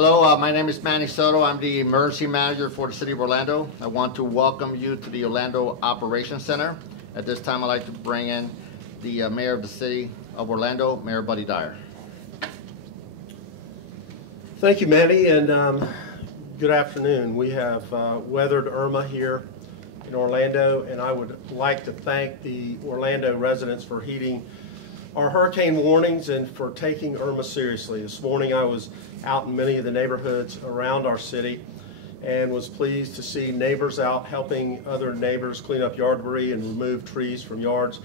Hello, my name is Manny Soto. I'm the emergency manager for the City of Orlando. I want to welcome you to the Orlando Operations Center. At this time, I'd like to bring in the Mayor of the City of Orlando, Mayor Buddy Dyer. Thank you, Manny, and good afternoon. We have weathered Irma here in Orlando, and I would like to thank the Orlando residents for heeding our hurricane warnings and for taking Irma seriously. This morning I was out in many of the neighborhoods around our city and was pleased to see neighbors out helping other neighbors clean up yard debris and remove trees from yards.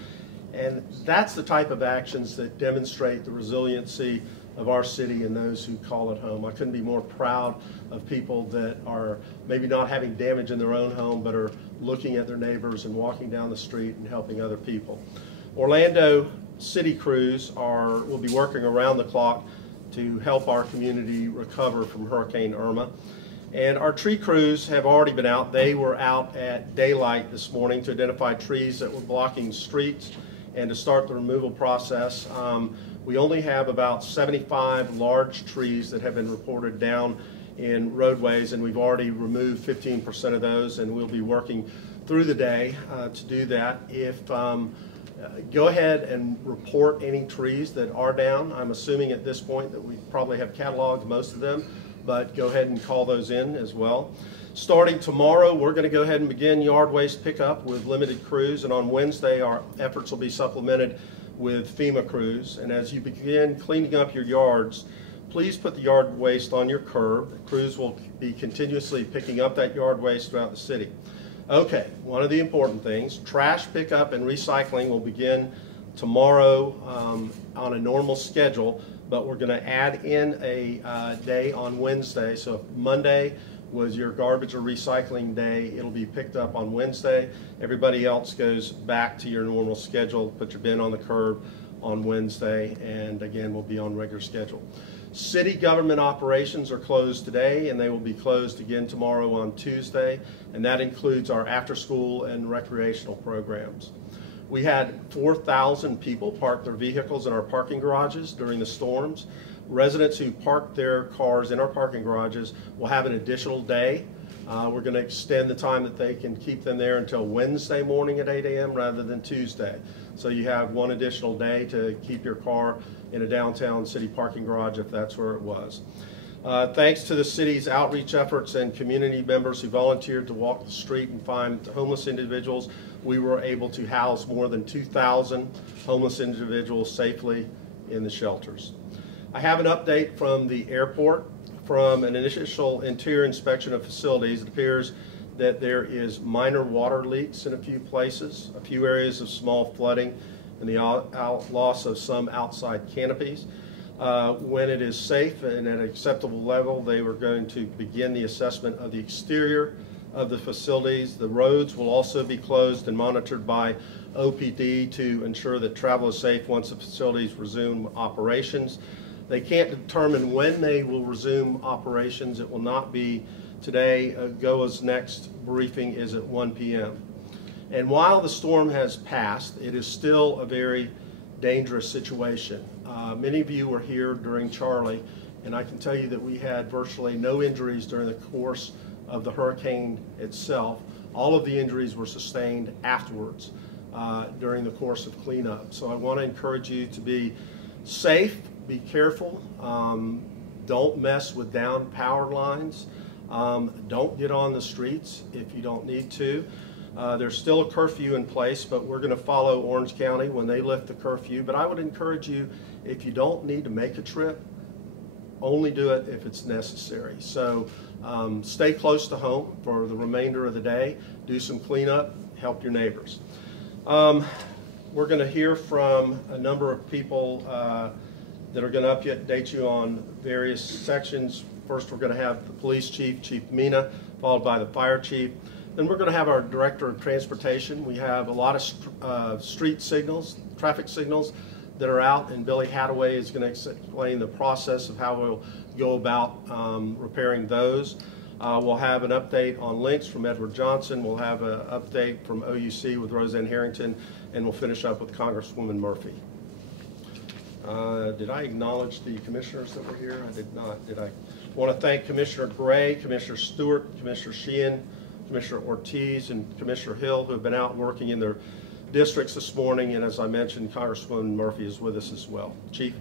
And that's the type of actions that demonstrate the resiliency of our city and those who call it home. I couldn't be more proud of people that are maybe not having damage in their own home, but are looking at their neighbors and walking down the street and helping other people. Orlando city crews will be working around the clock to help our community recover from Hurricane Irma. And our tree crews have already been out. They were out at daylight this morning to identify trees that were blocking streets and to start the removal process. We only have about 75 large trees that have been reported down in roadways, and we've already removed 15% of those, and we'll be working through the day to do that. Go ahead and report any trees that are down. I'm assuming at this point that we probably have cataloged most of them, but go ahead and call those in as well. Starting tomorrow, we're going to go ahead and begin yard waste pickup with limited crews, and on Wednesday our efforts will be supplemented with FEMA crews. And as you begin cleaning up your yards, please put the yard waste on your curb. Crews will be continuously picking up that yard waste throughout the city. Okay, one of the important things, trash pickup and recycling will begin tomorrow on a normal schedule, but we're going to add in a day on Wednesday. So if Monday was your garbage or recycling day, it'll be picked up on Wednesday. Everybody else goes back to your normal schedule. Put your bin on the curb on Wednesday, and again, we'll be on regular schedule. City government operations are closed today, and they will be closed again tomorrow on Tuesday, and that includes our after-school and recreational programs. We had 4,000 people park their vehicles in our parking garages during the storms. Residents who parked their cars in our parking garages will have an additional day. We're going to extend the time that they can keep them there until Wednesday morning at 8 a.m. rather than Tuesday. So you have one additional day to keep your car in a downtown city parking garage if that's where it was. Thanks to the city's outreach efforts and community members who volunteered to walk the street and find homeless individuals, we were able to house more than 2,000 homeless individuals safely in the shelters. I have an update from the airport. From an initial interior inspection of facilities, it appears that there is minor water leaks in a few places, a few areas of small flooding, and the loss of some outside canopies. When it is safe and at an acceptable level, they were going to begin the assessment of the exterior of the facilities. The roads will also be closed and monitored by OPD to ensure that travel is safe once the facilities resume operations. They can't determine when they will resume operations. It will not be today. GOA's next briefing is at 1 p.m. And while the storm has passed, it is still a very dangerous situation. Many of you were here during Charlie, and I can tell you that we had virtually no injuries during the course of the hurricane itself. All of the injuries were sustained afterwards during the course of cleanup. So I want to encourage you to be safe. Be careful. Don't mess with down power lines. Don't get on the streets if you don't need to. There's still a curfew in place, but we're going to follow Orange County when they lift the curfew. But I would encourage you, if you don't need to make a trip, only do it if it's necessary. So stay close to home for the remainder of the day. Do some cleanup. Help your neighbors. We're going to hear from a number of people that are going to update you on various sections. First, we're going to have the police chief, Chief Mina, followed by the fire chief. Then we're going to have our director of transportation. We have a lot of street signals, traffic signals that are out, and Billy Hadaway is going to explain the process of how we'll go about repairing those. We'll have an update on LYNX from Edward Johnson. We'll have an update from OUC with Roseanne Harrington, and we'll finish up with Congresswoman Murphy. Did I acknowledge the commissioners that were here? I did not, did I? I want to thank Commissioner Gray, Commissioner Stewart, Commissioner Sheehan, Commissioner Ortiz, and Commissioner Hill, who have been out working in their districts this morning. And as I mentioned, Congresswoman Murphy is with us as well. Chief.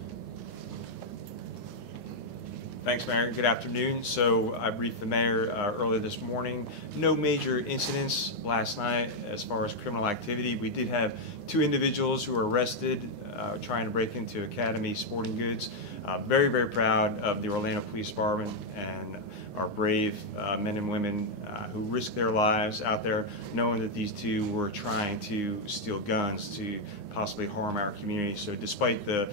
Thanks, Mayor. Good afternoon. So I briefed the mayor earlier this morning. No major incidents last night as far as criminal activity. We did have 2 individuals who were arrested trying to break into Academy Sporting Goods. Very, very proud of the Orlando Police Department and our brave men and women who risk their lives out there, knowing that these 2 were trying to steal guns to possibly harm our community. So despite the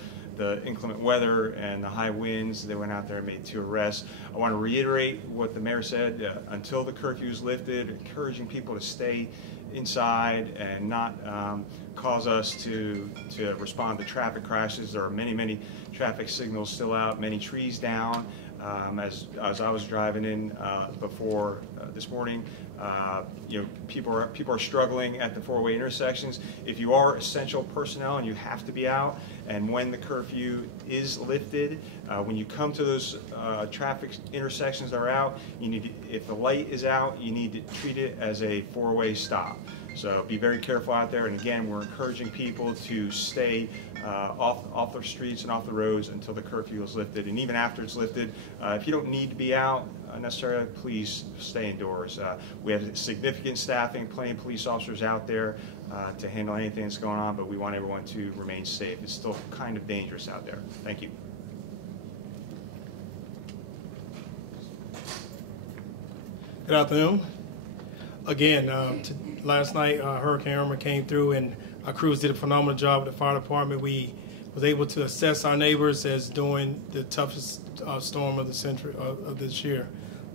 inclement weather and the high winds, they went out there and made 2 arrests. I want to reiterate what the mayor said, until the curfew is lifted, encouraging people to stay inside and not cause us to respond to traffic crashes. There are many, many traffic signals still out, many trees down. As I was driving in before this morning, you know, people are struggling at the 4-way intersections. If you are essential personnel and you have to be out, and when the curfew is lifted, when you come to those traffic intersections that are out, you need to, if the light is out, you need to treat it as a 4-way stop. So be very careful out there. And again, we're encouraging people to stay off the streets and off the roads until the curfew is lifted. And even after it's lifted, if you don't need to be out necessarily, please stay indoors. We have significant staffing, plenty of police officers out there to handle anything that's going on, but we want everyone to remain safe. It's still kind of dangerous out there. Thank you. Good afternoon. Again, last night Hurricane Irma came through and our crews did a phenomenal job with the fire department. We was able to assess our neighbors as during the toughest storm of the century of this year.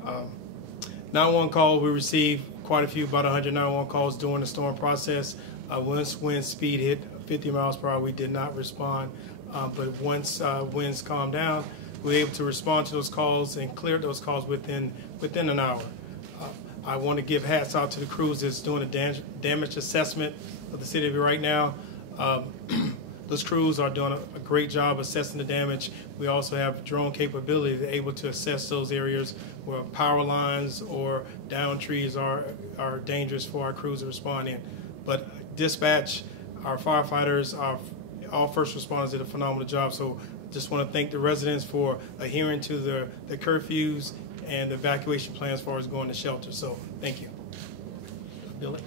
911 calls, we received quite a few, about 100 911 calls during the storm process. Once wind speed hit 50 miles per hour, we did not respond. But once winds calmed down, we were able to respond to those calls and clear those calls within an hour. I want to give hats out to the crews that's doing a damage assessment of the city right now. Those crews are doing a great job assessing the damage. We also have drone capability to able to assess those areas where power lines or down trees are dangerous for our crews to respond in. But dispatch, our firefighters, all first responders did a phenomenal job. So just want to thank the residents for adhering to the curfews and the evacuation plans as far as going to shelter. So thank you. Billy?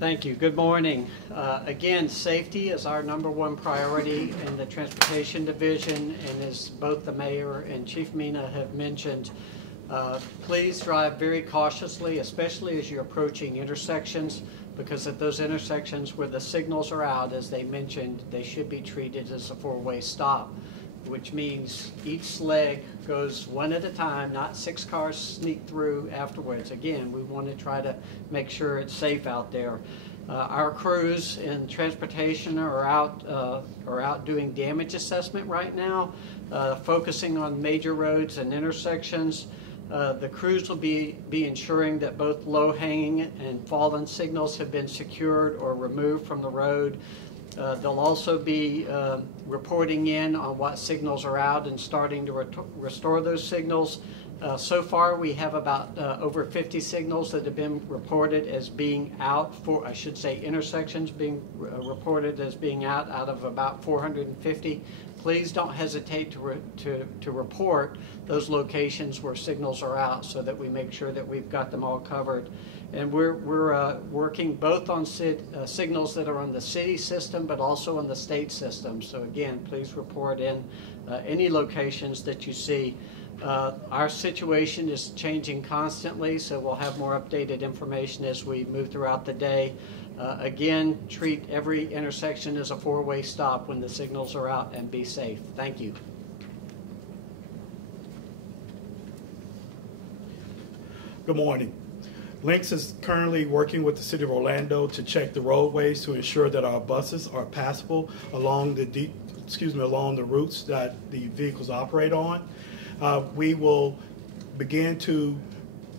Thank you. Good morning. Again, safety is our #1 priority in the Transportation Division, and as both the Mayor and Chief Mina have mentioned, please drive very cautiously, especially as you're approaching intersections, because at those intersections where the signals are out, as they mentioned, they should be treated as a 4-way stop, which means each leg goes one at a time, not 6 cars sneak through afterwards. Again, we want to try to make sure it's safe out there. Our crews in transportation are out doing damage assessment right now, focusing on major roads and intersections. The crews will be ensuring that both low-hanging and fallen signals have been secured or removed from the road. They'll also be reporting in on what signals are out and starting to restore those signals. So far, we have about over 50 signals that have been reported as being out for, I should say, intersections being reported as being out of about 450. Please don't hesitate to report those locations where signals are out so that we make sure that we've got them all covered. And we're working both on signals that are on the city system, but also on the state system. So again, please report in any locations that you see. Our situation is changing constantly, so we'll have more updated information as we move throughout the day. Again, treat every intersection as a 4-way stop when the signals are out, and be safe. Thank you. Good morning. LYNX is currently working with the City of Orlando to check the roadways to ensure that our buses are passable along the routes that the vehicles operate on. We will begin to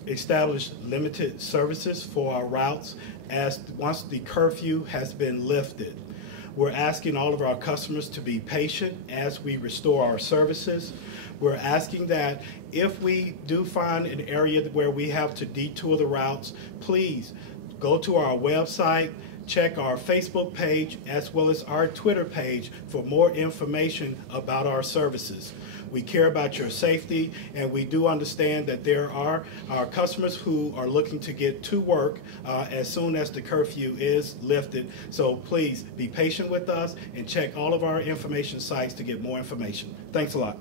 establish limited services for our routes once the curfew has been lifted. We're asking all of our customers to be patient as we restore our services. We're asking that if we do find an area where we have to detour the routes, please go to our website, check our Facebook page as well as our Twitter page for more information about our services. We care about your safety, and we do understand that there are our customers who are looking to get to work as soon as the curfew is lifted. So please be patient with us and check all of our information sites to get more information. Thanks a lot.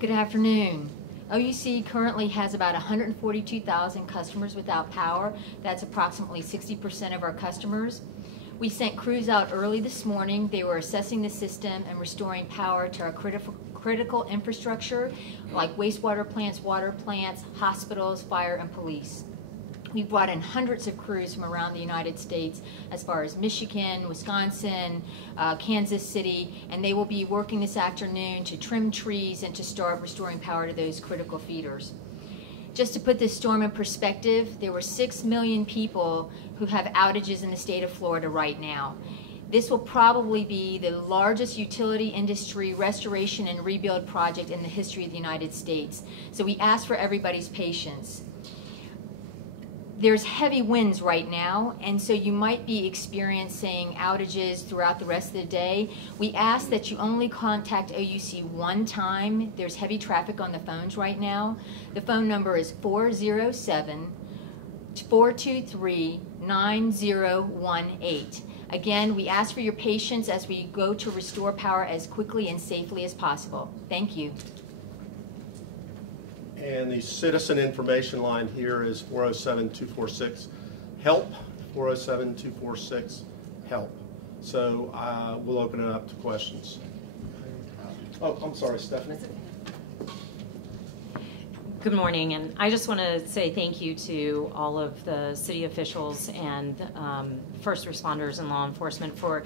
Good afternoon. OUC currently has about 142,000 customers without power. That's approximately 60% of our customers. We sent crews out early this morning. They were assessing the system and restoring power to our critical infrastructure like wastewater plants, water plants, hospitals, fire, and police. We brought in hundreds of crews from around the United States as far as Michigan, Wisconsin, Kansas City, and they will be working this afternoon to trim trees and to start restoring power to those critical feeders. Just to put this storm in perspective, there were 6 million people who have outages in the state of Florida right now. This will probably be the largest utility industry restoration and rebuild project in the history of the United States. So we ask for everybody's patience. There's heavy winds right now, and so you might be experiencing outages throughout the rest of the day. We ask that you only contact OUC one time. There's heavy traffic on the phones right now. The phone number is 407-423-9018. Again, we ask for your patience as we go to restore power as quickly and safely as possible. Thank you. And the citizen information line here is 407-246-HELP, 407-246-HELP. So we'll open it up to questions. Oh, I'm sorry, Stephanie. Good morning, and I just want to say thank you to all of the city officials and first responders and law enforcement for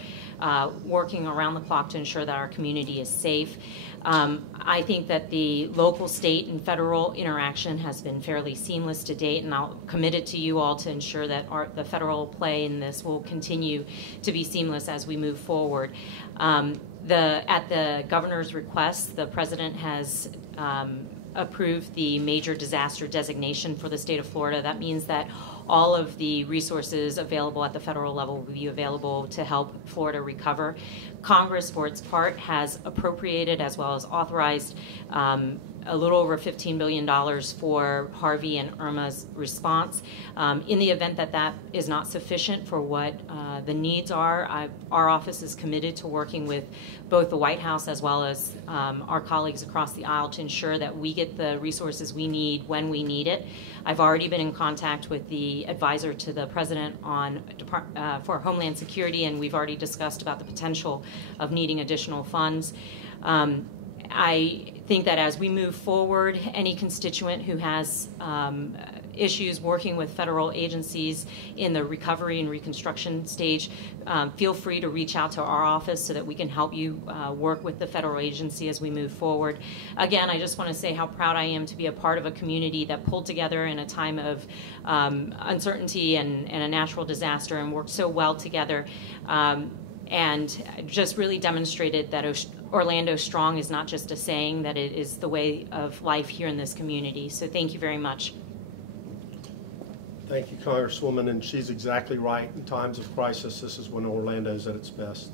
working around the clock to ensure that our community is safe. I think that the local, state, and federal interaction has been fairly seamless to date, and I'll commit it to you all to ensure that the federal play in this will continue to be seamless as we move forward. At the governor's request, the president has approved the major disaster designation for the state of Florida. That means that all of the resources available at the federal level will be available to help Florida recover. Congress, for its part, has appropriated as well as authorized a little over $15 billion for Harvey and Irma's response. In the event that that is not sufficient for what the needs are, our office is committed to working with both the White House as well as our colleagues across the aisle to ensure that we get the resources we need when we need it. I've already been in contact with the advisor to the president on for Homeland Security, and we've already discussed about the potential of needing additional funds. I think that as we move forward, any constituent who has issues working with federal agencies in the recovery and reconstruction stage, feel free to reach out to our office so that we can help you work with the federal agency as we move forward. Again, I just want to say how proud I am to be a part of a community that pulled together in a time of uncertainty and a natural disaster and worked so well together. And just really demonstrated that Orlando Strong is not just a saying, that it is the way of life here in this community. So thank you very much. Thank you, Congresswoman, and she's exactly right. In times of crisis, this is when Orlando's at its best.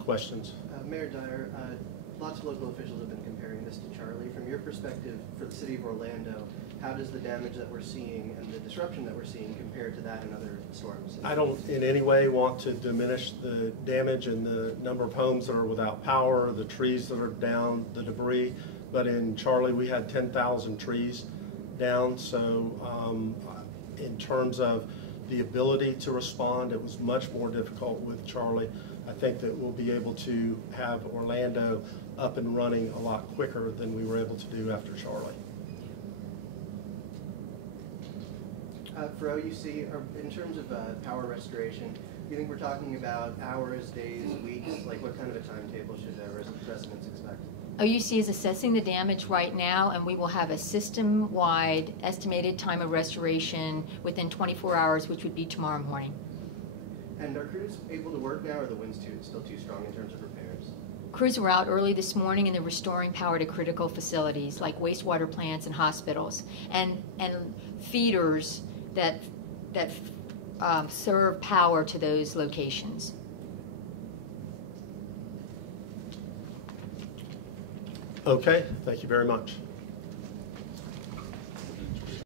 Questions? Mayor Dyer, lots of local officials have been comparing this to Charlie. From your perspective for the city of Orlando, how does the damage that we're seeing and the disruption that we're seeing compare to that and other storms? I don't in any way want to diminish the damage and the number of homes that are without power, the trees that are down, the debris, but in Charlie we had 10,000 trees down, so in terms of the ability to respond, it was much more difficult with Charlie. I think that we'll be able to have Orlando up and running a lot quicker than we were able to do after Charlie. For OUC, in terms of power restoration, do you think we're talking about hours, days, weeks? Like what kind of a timetable should residents expect? OUC is assessing the damage right now, and we will have a system-wide estimated time of restoration within 24 hours, which would be tomorrow morning. And are crews able to work now, or are the winds still too strong in terms of repairs? Crews were out early this morning, and they're restoring power to critical facilities like wastewater plants and hospitals, and feeders that serve power to those locations. Okay, thank you very much.